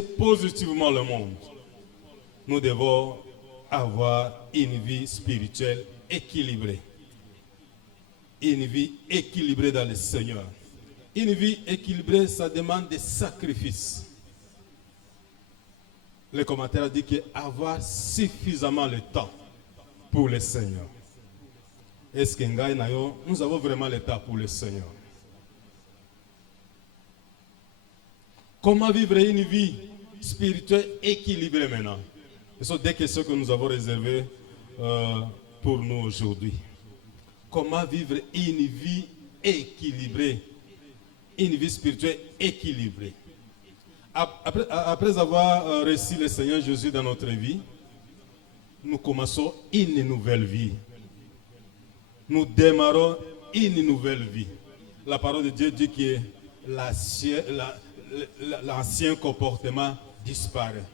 changer positivement le monde, nous devons avoir une vie spirituelle équilibrée. Une vie équilibrée dans le Seigneur. Une vie équilibrée, ça demande des sacrifices. Le commentaire dit qu'avoir suffisamment le temps pour le Seigneur. Est-ce que nous avons vraiment le temps pour le Seigneur? Comment vivre une vie spirituelle équilibrée maintenant? Ce sont des questions que nous avons réservées pour nous aujourd'hui. Comment vivre une vie équilibrée? Une vie spirituelle équilibrée. Après avoir reçu le Seigneur Jésus dans notre vie, nous commençons une nouvelle vie. Nous démarrons une nouvelle vie. La parole de Dieu dit que l'ancien comportement disparaît.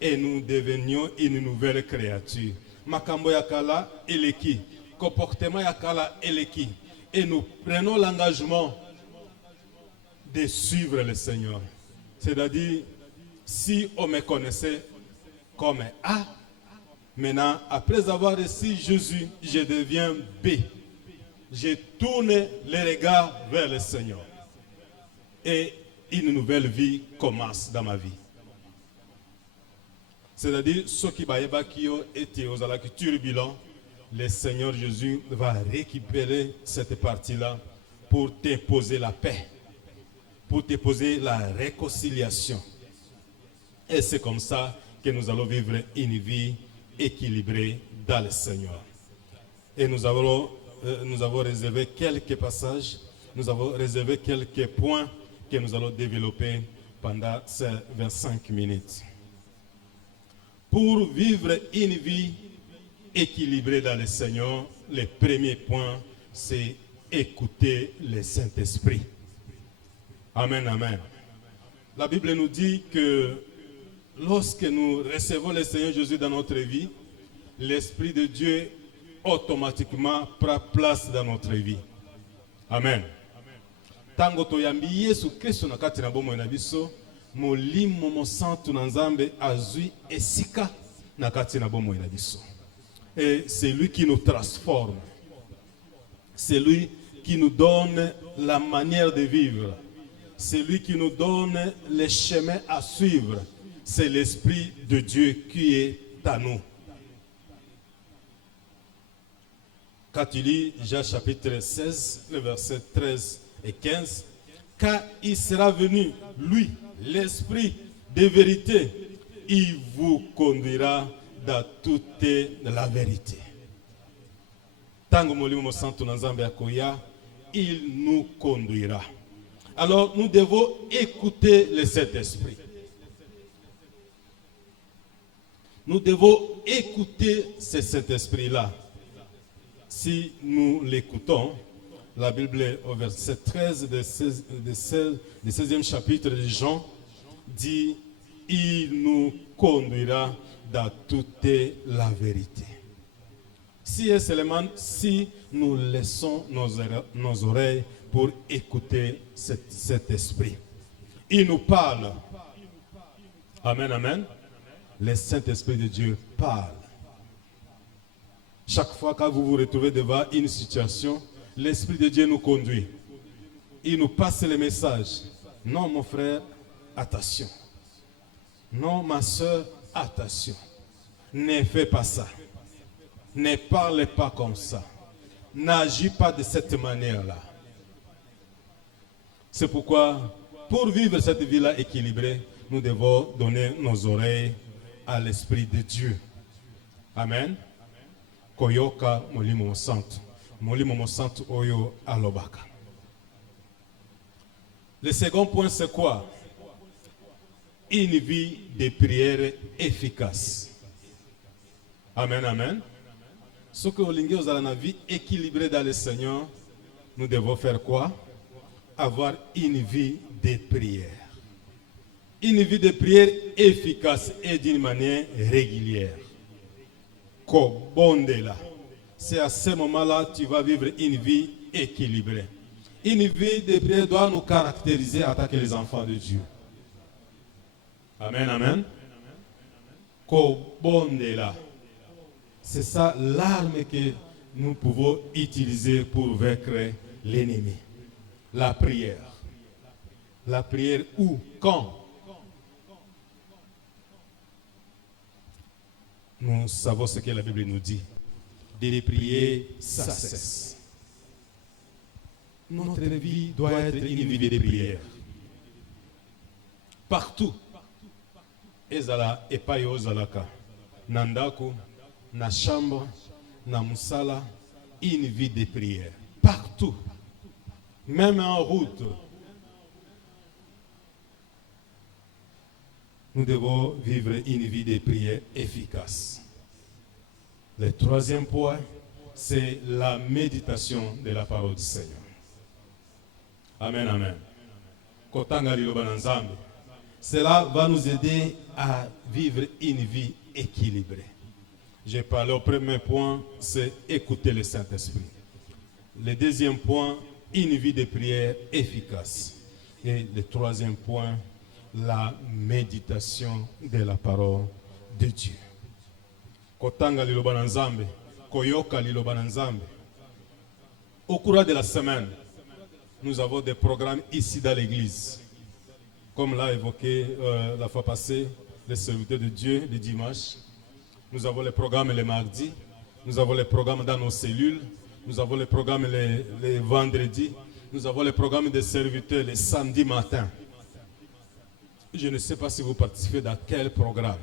Et nous devenions une nouvelle créature. Makambo yakala eleki. Comportement yakala eleki. Et nous prenons l'engagement de suivre le Seigneur. C'est-à-dire, si on me connaissait comme A, maintenant, après avoir reçu Jésus, je deviens B. Je tourne les regards vers le Seigneur. Et une nouvelle vie commence dans ma vie. C'est-à-dire, ceux qui étaient aux alaki turbulents, le Seigneur Jésus va récupérer cette partie-là pour t'imposer la paix, pour t'imposer la réconciliation. Et c'est comme ça que nous allons vivre une vie équilibrée dans le Seigneur. Et nous avons réservé quelques passages, nous avons réservé quelques points que nous allons développer pendant ces 25 minutes. Pour vivre une vie équilibrée dans le Seigneur, le premier point, c'est écouter le Saint-Esprit. Amen, amen. La Bible nous dit que lorsque nous recevons le Seigneur Jésus dans notre vie, l'Esprit de Dieu automatiquement prend place dans notre vie. Amen. Tango toyambi Yesu Kristo na kati na bomo na biso, molimo mo santu na Nzambe azui esika na kati na bomo na biso. Et c'est lui qui nous transforme. C'est lui qui nous donne la manière de vivre. C'est lui qui nous donne les chemins à suivre. C'est l'Esprit de Dieu qui est à nous. Quand tu lis Jean chapitre 16, le verset 13 et 15, quand il sera venu, lui, l'Esprit de vérité, il vous conduira dans toute la vérité. Tango molimo santo na Nzambe akoya, il nous conduira. Alors nous devons écouter le Saint-Esprit. Nous devons écouter ce Saint-Esprit-là. Si nous l'écoutons, la Bible au verset 13 du 16e chapitre de Jean dit « Il nous conduira dans toute la vérité ». Si et seulement si nous laissons nos oreilles pour écouter cet esprit. Il nous parle. Amen, amen. Le Saint-Esprit de Dieu parle. Chaque fois que vous vous retrouvez devant une situation, l'Esprit de Dieu nous conduit. Il nous passe le message. Non, mon frère, attention. Non, ma soeur, attention. Ne fais pas ça. Ne parle pas comme ça. N'agis pas de cette manière-là. C'est pourquoi, pour vivre cette vie-là équilibrée, nous devons donner nos oreilles à l'Esprit de Dieu. Amen. Koyoka molimo santo. Molimo santo oyo alobaka. Le second point, c'est quoi? Une vie de prière efficace. Amen, amen. Ce que vous avez dans vie équilibrée dans le Seigneur, nous devons faire quoi? Avoir une vie de prière. Une vie de prière efficace et d'une manière régulière. C'est à ce moment-là que tu vas vivre une vie équilibrée. Une vie de prière doit nous caractériser en tant que les enfants de Dieu. Amen, amen. Kobondela. C'est ça l'arme que nous pouvons utiliser pour vaincre l'ennemi. La prière. La prière où? Quand? Nous savons ce que la Bible nous dit. De les prier sans cesse. Notre vie doit être une vie de prière. Partout. Ezala epai ozalaka. Nandako, na chambre, na musala, une vie de prière. Partout. Même en route. Nous devons vivre une vie de prière efficace. Le troisième point, c'est la méditation de la parole du Seigneur. Amen, amen. Kotanga liloba na Nzambe. Cela va nous aider à vivre une vie équilibrée. J'ai parlé au premier point, c'est écouter le Saint-Esprit. Le deuxième point, une vie de prière efficace. Et le troisième point, la méditation de la parole de Dieu. Kotanga liloba na Nzambe, koyoka liloba na Nzambe. Au cours de la semaine, nous avons des programmes ici dans l'église. Comme l'a évoqué la fois passée, les serviteurs de Dieu le dimanche. Nous avons les programmes les mardis. Nous avons les programmes dans nos cellules. Nous avons les programmes les vendredis. Nous avons les programmes des serviteurs les samedis matins. Je ne sais pas si vous participez dans quel programme.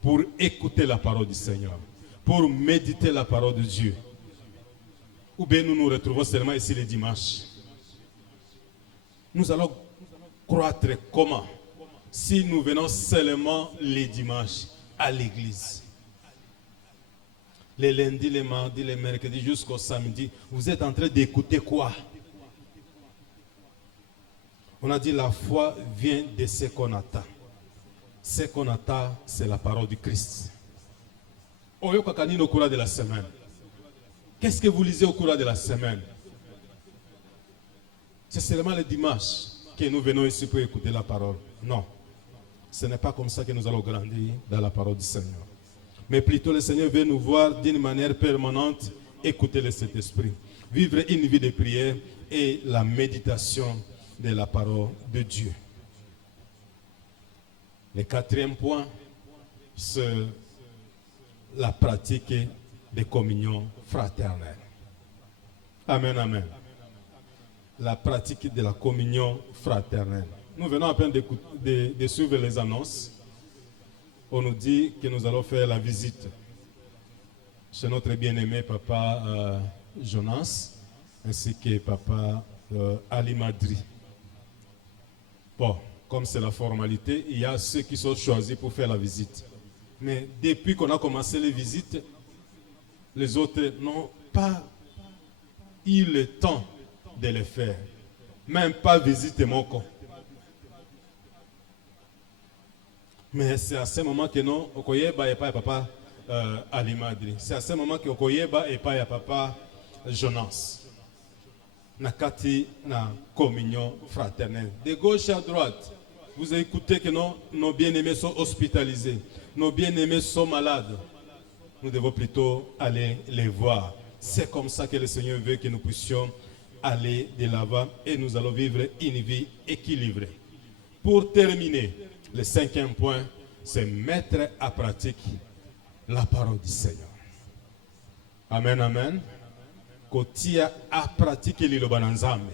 Pour écouter la parole du Seigneur. Pour méditer la parole de Dieu. Ou bien nous nous retrouvons seulement ici les dimanches. Nous allons croître comment? Si nous venons seulement les dimanches à l'église. Les lundis, les mardis, les mercredis jusqu'au samedi, vous êtes en train d'écouter quoi? On a dit la foi vient de ce qu'on attend. Ce qu'on attend, c'est la parole du Christ. Au cours de la semaine. Qu'est-ce que vous lisez au cours de la semaine? C'est seulement le dimanche que nous venons ici pour écouter la parole. Non. Ce n'est pas comme ça que nous allons grandir dans la parole du Seigneur. Mais plutôt le Seigneur veut nous voir d'une manière permanente, écouter le Saint-Esprit. Vivre une vie de prière et la méditation de la parole de Dieu. Le quatrième point, c'est la pratique de communion fraternelle. Amen, amen. La pratique de la communion fraternelle. Nous venons à peine de suivre les annonces. On nous dit que nous allons faire la visite chez notre bien-aimé papa Jonas, ainsi que papa Ali Madri. Bon, comme c'est la formalité, il y a ceux qui sont choisis pour faire la visite. Mais depuis qu'on a commencé les visites, les autres n'ont pas eu le temps de les faire. Même pas visiter mon corps. Mais c'est à ce moment que nous, Okoyeba et papa Ali Madri. C'est à ce moment que Okoyeba et papa Jonas. Nakati na communion fraternelle. De gauche à droite, vous écoutez que nos bien-aimés sont hospitalisés. Nos bien-aimés sont malades. Nous devons plutôt aller les voir. C'est comme ça que le Seigneur veut que nous puissions aller de l'avant et nous allons vivre une vie équilibrée. Pour terminer, le cinquième point, c'est mettre à pratique la parole du Seigneur. Amen, amen. Kotia à pratiquer liloba na Nzambe.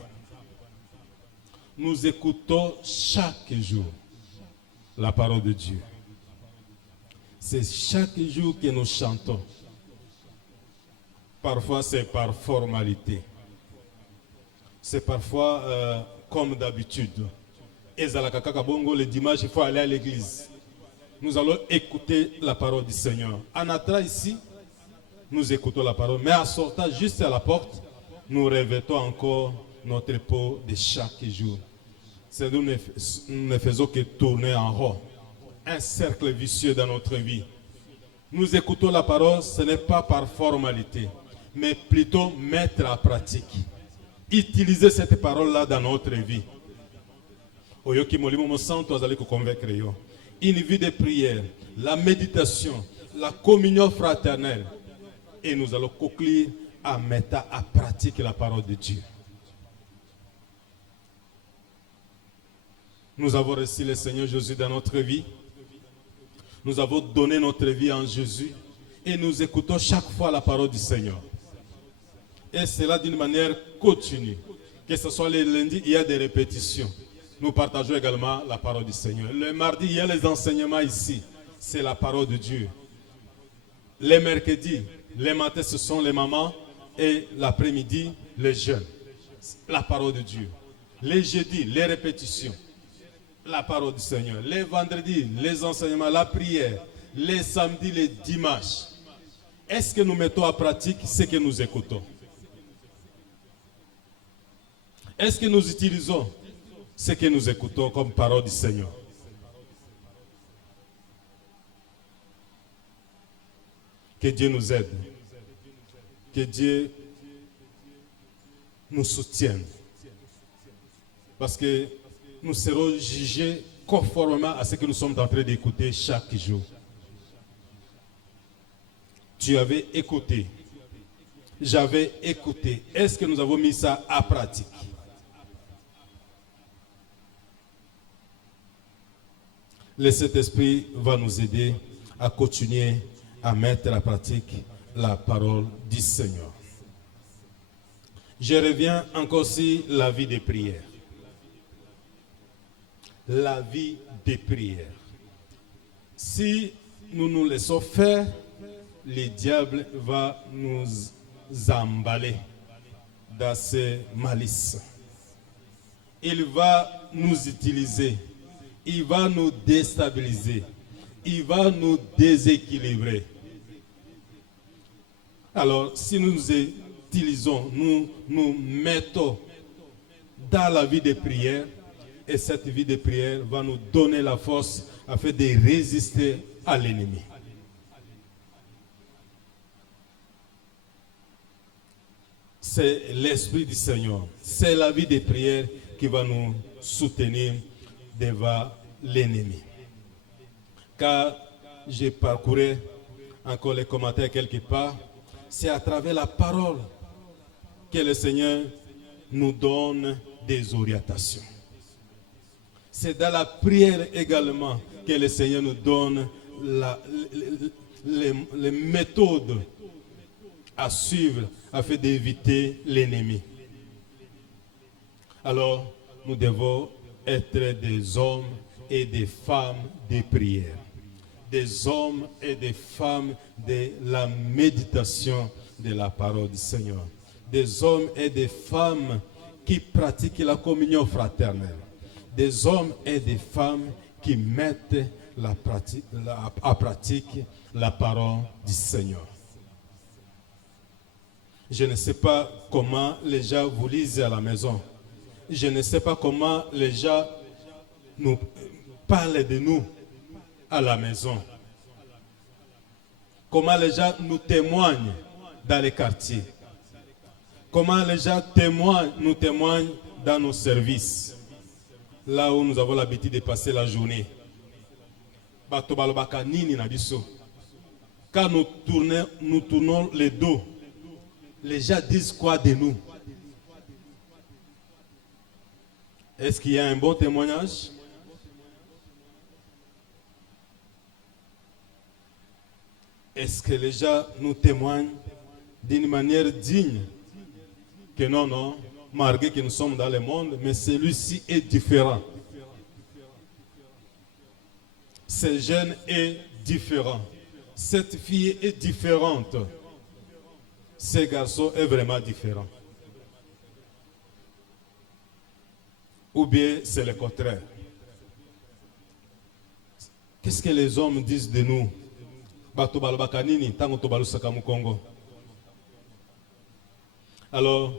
Nous écoutons chaque jour la parole de Dieu. C'est chaque jour que nous chantons. Parfois c'est par formalité. C'est parfois comme d'habitude. Ezalaka kaka bongo le dimanche, il faut aller à l'église. Nous allons écouter la parole du Seigneur. En entrant ici, nous écoutons la parole. Mais en sortant juste à la porte, nous revêtons encore notre peau de chaque jour. Nous ne faisons que tourner en rond. Un cercle vicieux dans notre vie. Nous écoutons la parole, ce n'est pas par formalité, mais plutôt mettre à pratique. Utiliser cette parole-là dans notre vie. Oyoki molimo mo santo azali ko convaincre yo. Une vie de prière, la méditation, la communion fraternelle. Et nous allons conclure à mettre à pratique la parole de Dieu. Nous avons reçu le Seigneur Jésus dans notre vie. Nous avons donné notre vie en Jésus. Et nous écoutons chaque fois la parole du Seigneur. Et cela d'une manière continue. Que ce soit les lundis, il y a des répétitions. Nous partageons également la parole du Seigneur. Le mardi, il y a les enseignements ici. C'est la parole de Dieu. Les mercredis, les matins, ce sont les mamans. Et l'après-midi, les jeunes. La parole de Dieu. Les jeudis, les répétitions. La parole du Seigneur. Les vendredis, les enseignements, la prière. Les samedis, les dimanches. Est-ce que nous mettons en pratique ce que nous écoutons? Est-ce que nous utilisons ce que nous écoutons comme parole du Seigneur? Que Dieu nous aide. Que Dieu nous soutienne. Parce que nous serons jugés conformément à ce que nous sommes en train d'écouter chaque jour. Tu avais écouté. J'avais écouté. Est-ce que nous avons mis ça à pratique? Le Saint-Esprit va nous aider à continuer à mettre à pratique la parole du Seigneur. Je reviens encore sur la vie de prière. La vie de prière. Si nous nous laissons faire, le diable va nous emballer dans ses malices. Il va nous utiliser. Il va nous déstabiliser. Il va nous déséquilibrer. Alors, si nous nous utilisons, nous nous mettons dans la vie de prière, et cette vie de prière va nous donner la force afin de résister à l'ennemi. C'est l'Esprit du Seigneur. C'est la vie de prière qui va nous soutenir devant l'ennemi. Car j'ai parcouru encore les commentaires quelque part, c'est à travers la parole que le Seigneur nous donne des orientations. C'est dans la prière également que le Seigneur nous donne les méthodes à suivre afin d'éviter l'ennemi. Alors, nous devons être des hommes et des femmes de prière. Des hommes et des femmes de la méditation de la parole du Seigneur. Des hommes et des femmes qui pratiquent la communion fraternelle. Des hommes et des femmes qui mettent à pratique la parole du Seigneur. Je ne sais pas comment les gens vous lisent à la maison. Je ne sais pas comment les gens nous parlent de nous à la maison. Comment les gens nous témoignent dans les quartiers. Comment les gens nous témoignent dans nos services. Là où nous avons l'habitude de passer la journée. Quand nous tournons les dos, les gens disent quoi de nous? Est-ce qu'il y a un bon témoignage? Est-ce que les gens nous témoignent d'une manière digne? Que non, malgré que nous sommes dans le monde, mais celui-ci est différent. Ce jeune est différent. Cette fille est différente. Ce garçon est vraiment différent. Ou bien c'est le contraire. Qu'est-ce que les hommes disent de nous? Alors,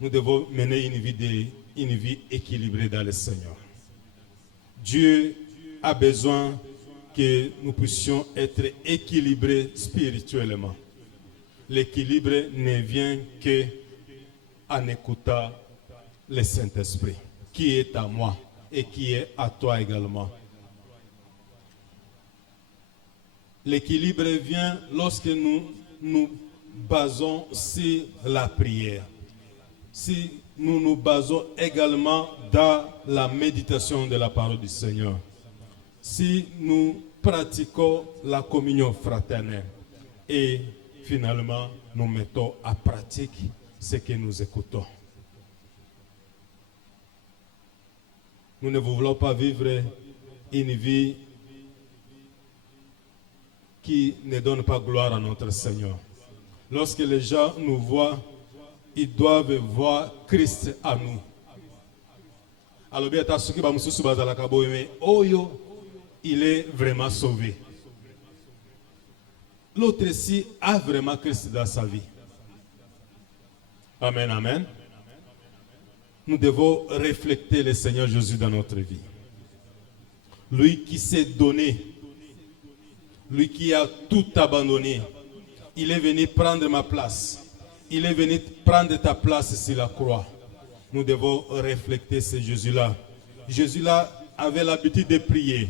nous devons mener une vie équilibrée dans le Seigneur. Dieu a besoin que nous puissions être équilibrés spirituellement. L'équilibre ne vient qu'en écoutant le Saint-Esprit. qui est à moi et qui est à toi également. L'équilibre vient lorsque nous nous basons sur la prière. Si nous nous basons également dans la méditation de la parole du Seigneur. Si nous pratiquons la communion fraternelle et finalement nous mettons à pratique ce que nous écoutons. Nous ne voulons pas vivre une vie qui ne donne pas gloire à notre Seigneur. Lorsque les gens nous voient, ils doivent voir Christ à nous. Alors, il est vraiment sauvé. L'autre ici a vraiment Christ dans sa vie. Amen, amen. Nous devons refléter le Seigneur Jésus dans notre vie. Lui qui s'est donné, lui qui a tout abandonné, il est venu prendre ma place. Il est venu prendre ta place sur la croix. Nous devons refléter ce Jésus-là. Jésus-là avait l'habitude de prier.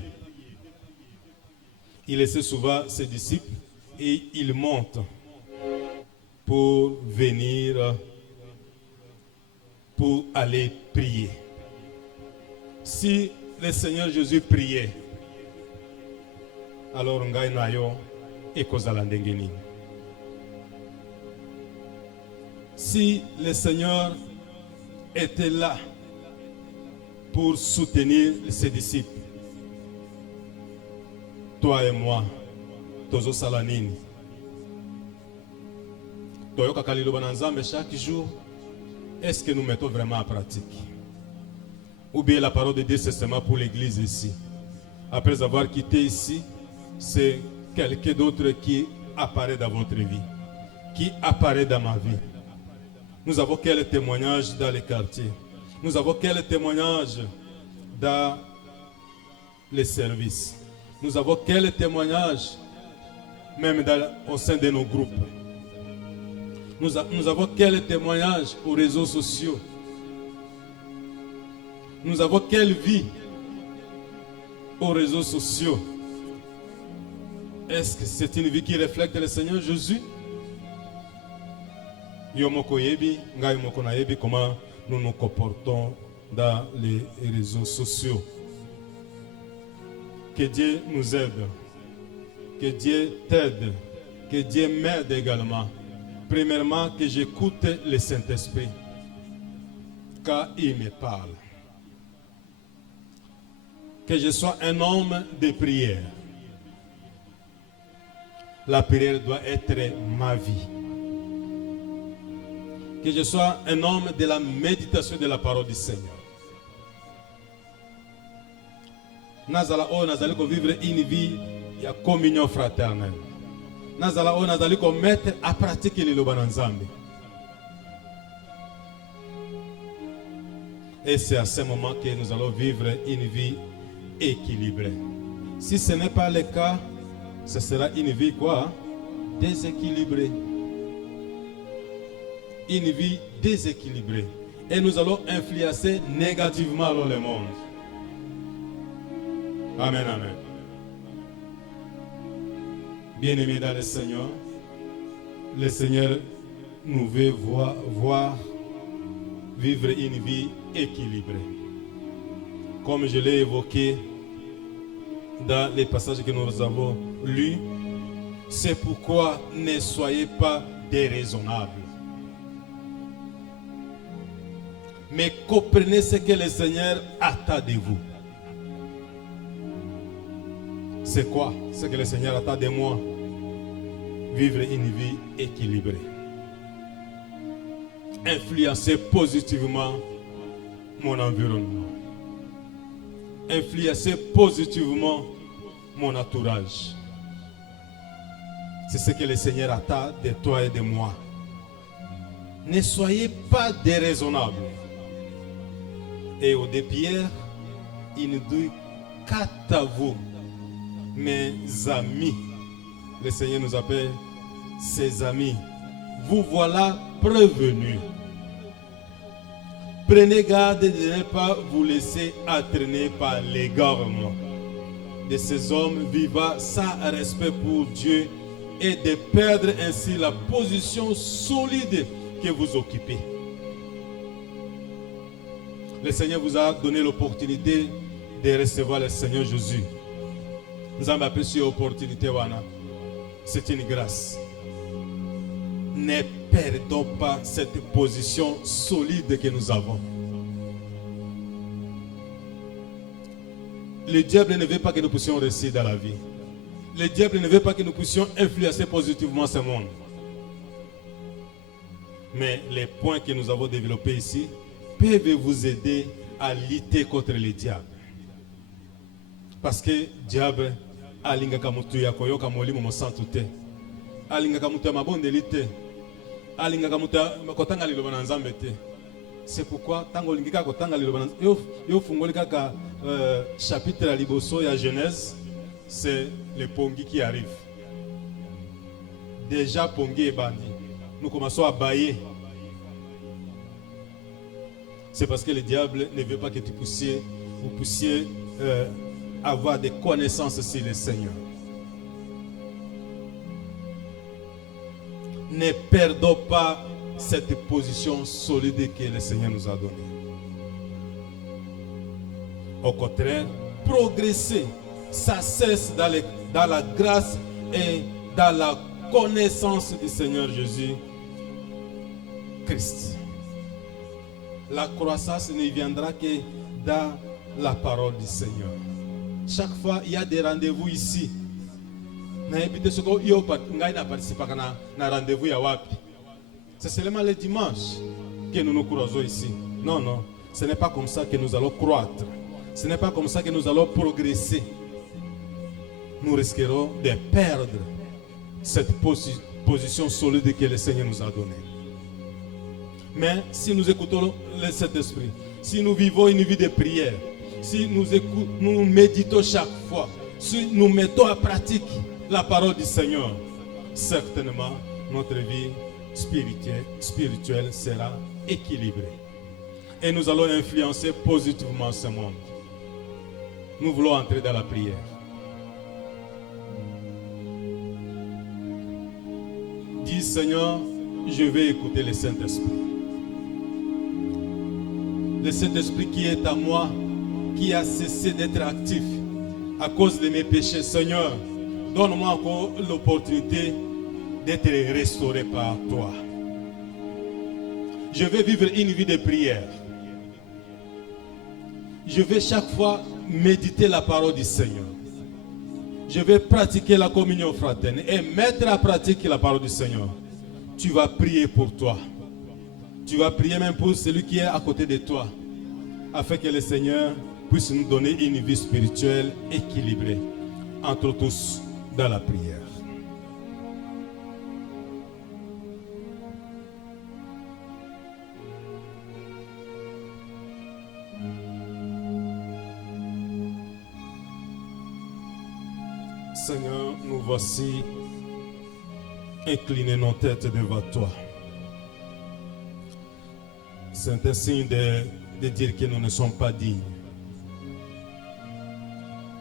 Il laissait souvent ses disciples et il monte pour venir, pour aller prier. Si le Seigneur Jésus priait, alors ngai nayo ekozala ndenge nini. Si le Seigneur était là pour soutenir ses disciples, toi et moi, tozo salanini. Toyoka kalilo bananzambe chaque jour, est-ce que nous mettons vraiment en pratique? Ou bien la parole de Dieu c'est seulement pour l'église ici. Après avoir quitté ici, c'est quelqu'un d'autre qui apparaît dans votre vie, qui apparaît dans ma vie. Nous avons quel témoignage dans les quartiers? Nous avons quel témoignage dans les services? Nous avons quel témoignage même au sein de nos groupes? Nous avons quel témoignage aux réseaux sociaux? Nous avons quelle vie aux réseaux sociaux? Est-ce que c'est une vie qui reflète le Seigneur Jésus? Comment nous nous comportons dans les réseaux sociaux. Que Dieu nous aide. Que Dieu t'aide. Que Dieu m'aide également. Premièrement, que j'écoute le Saint-Esprit quand il me parle. Que je sois un homme de prière. La prière doit être ma vie. Que je sois un homme de la méditation de la parole du Seigneur. Nazala o nazali ko vivre une vie ya communion fraternelle. Nazala o nazali ko mettre à pratiquer le lobananzambe. Et c'est à ce moment que nous allons vivre une vie équilibrée. Si ce n'est pas le cas, ce sera une vie quoi? Déséquilibrée. Une vie déséquilibrée. Et nous allons influencer négativement dans le monde. Amen, amen. Bien-aimés dans le Seigneur nous veut voir vivre une vie équilibrée. Comme je l'ai évoqué dans les passages que nous avons lus, c'est pourquoi ne soyez pas déraisonnables. Mais comprenez ce que le Seigneur attend de vous. C'est quoi ce que le Seigneur attend de moi? Vivre une vie équilibrée. Influencer positivement mon environnement. Influencer positivement mon entourage. C'est ce que le Seigneur attend de toi et de moi. Ne soyez pas déraisonnables. Et au Pierre, il nous dit, quant à vous, mes amis, le Seigneur nous appelle ses amis, vous voilà prévenus. Prenez garde de ne pas vous laisser entraîner par l'égarement de ces hommes vivant sans respect pour Dieu et de perdre ainsi la position solide que vous occupez. Le Seigneur vous a donné l'opportunité de recevoir le Seigneur Jésus. Nous avons appelé cette opportunité. C'est une grâce. Ne perdons pas cette position solide que nous avons. Le diable ne veut pas que nous puissions réussir dans la vie. Le diable ne veut pas que nous puissions influencer positivement ce monde. Mais les points que nous avons développés ici peuvent vous aider à lutter contre le diable. Parce que le diable alingaka mutu ya koyoka molimo mosantu te. Alingaka mutu ya mabondeli te. Alingaka mutu ya kotanga liloba na Nzambe te. C'est pourquoi tango lingika kotanga liloba na yo fungoli kaka chapitre ya liboso ya Genèse, c'est le pongi qui arrive. Déjà pongi et bandi. Nous commençons à bailler. C'est parce que le diable ne veut pas que vous puissiez avoir des connaissances sur le Seigneur. Ne perdons pas cette position solide que le Seigneur nous a donnée. Au contraire, progresser, ça cesse dans la grâce et dans la connaissance du Seigneur Jésus-Christ. La croissance ne viendra que dans la parole du Seigneur. Chaque fois, il y a des rendez-vous ici. C'est seulement le dimanche que nous nous croisons ici. Non, non, ce n'est pas comme ça que nous allons croître. Ce n'est pas comme ça que nous allons progresser. Nous risquerons de perdre cette position solide que le Seigneur nous a donnée. Mais si nous écoutons le Saint-Esprit, si nous vivons une vie de prière, si nous méditons chaque fois, si nous mettons en pratique la parole du Seigneur, certainement notre vie spirituelle sera équilibrée. Et nous allons influencer positivement ce monde. Nous voulons entrer dans la prière. Dis Seigneur, je vais écouter le Saint-Esprit. Le Saint-Esprit qui est à moi, qui a cessé d'être actif à cause de mes péchés. Seigneur, donne-moi encore l'opportunité d'être restauré par toi. Je vais vivre une vie de prière. Je vais chaque fois méditer la parole du Seigneur. Je vais pratiquer la communion fraternelle et mettre en pratique la parole du Seigneur. Tu vas prier pour toi. Tu vas prier même pour celui qui est à côté de toi, afin que le Seigneur puisse nous donner une vie spirituelle équilibrée, entre tous dans la prière. Seigneur, nous voici incliner nos têtes devant toi. C'est un signe de dire que nous ne sommes pas dignes.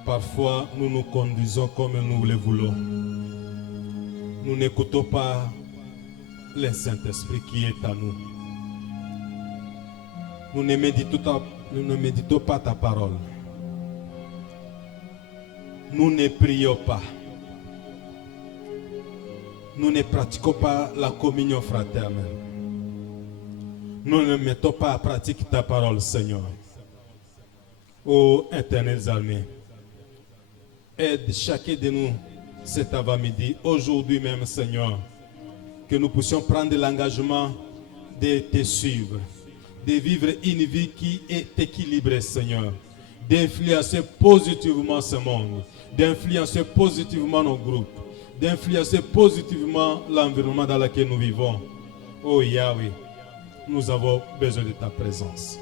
Parfois, nous nous conduisons comme nous le voulons. Nous n'écoutons pas le Saint-Esprit qui est à nous. Nous ne méditons pas ta parole. Nous ne prions pas. Nous ne pratiquons pas la communion fraternelle. Nous ne mettons pas à pratique ta parole, Seigneur. Ô éternels armées, aide chacun de nous cet avant-midi, aujourd'hui même, Seigneur, que nous puissions prendre l'engagement de te suivre, de vivre une vie qui est équilibrée, Seigneur, d'influencer positivement ce monde, d'influencer positivement nos groupes, d'influencer positivement l'environnement dans lequel nous vivons. Oh Yahweh, nous avons besoin de ta présence.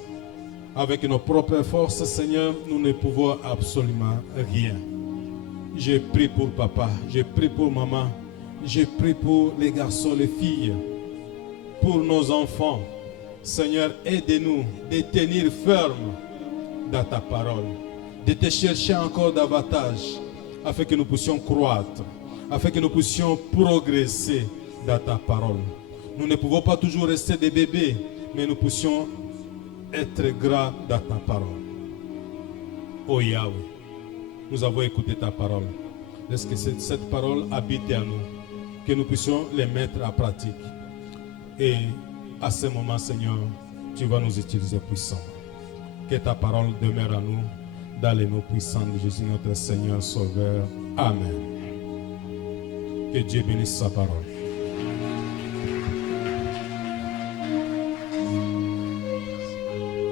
Avec nos propres forces, Seigneur, nous ne pouvons absolument rien. Je prie pour papa, je prie pour maman, je prie pour les garçons, les filles, pour nos enfants, Seigneur, aide-nous de tenir ferme dans ta parole, de te chercher encore davantage, afin que nous puissions croître, afin que nous puissions progresser dans ta parole. Nous ne pouvons pas toujours rester des bébés, mais nous puissions être grands dans ta parole. Oh Yahweh, nous avons écouté ta parole. Laisse que cette parole habite en nous, que nous puissions les mettre en pratique. Et à ce moment, Seigneur, tu vas nous utiliser puissamment. Que ta parole demeure en nous, dans les noms puissants de Jésus, notre Seigneur Sauveur. Amen. Que Dieu bénisse sa parole.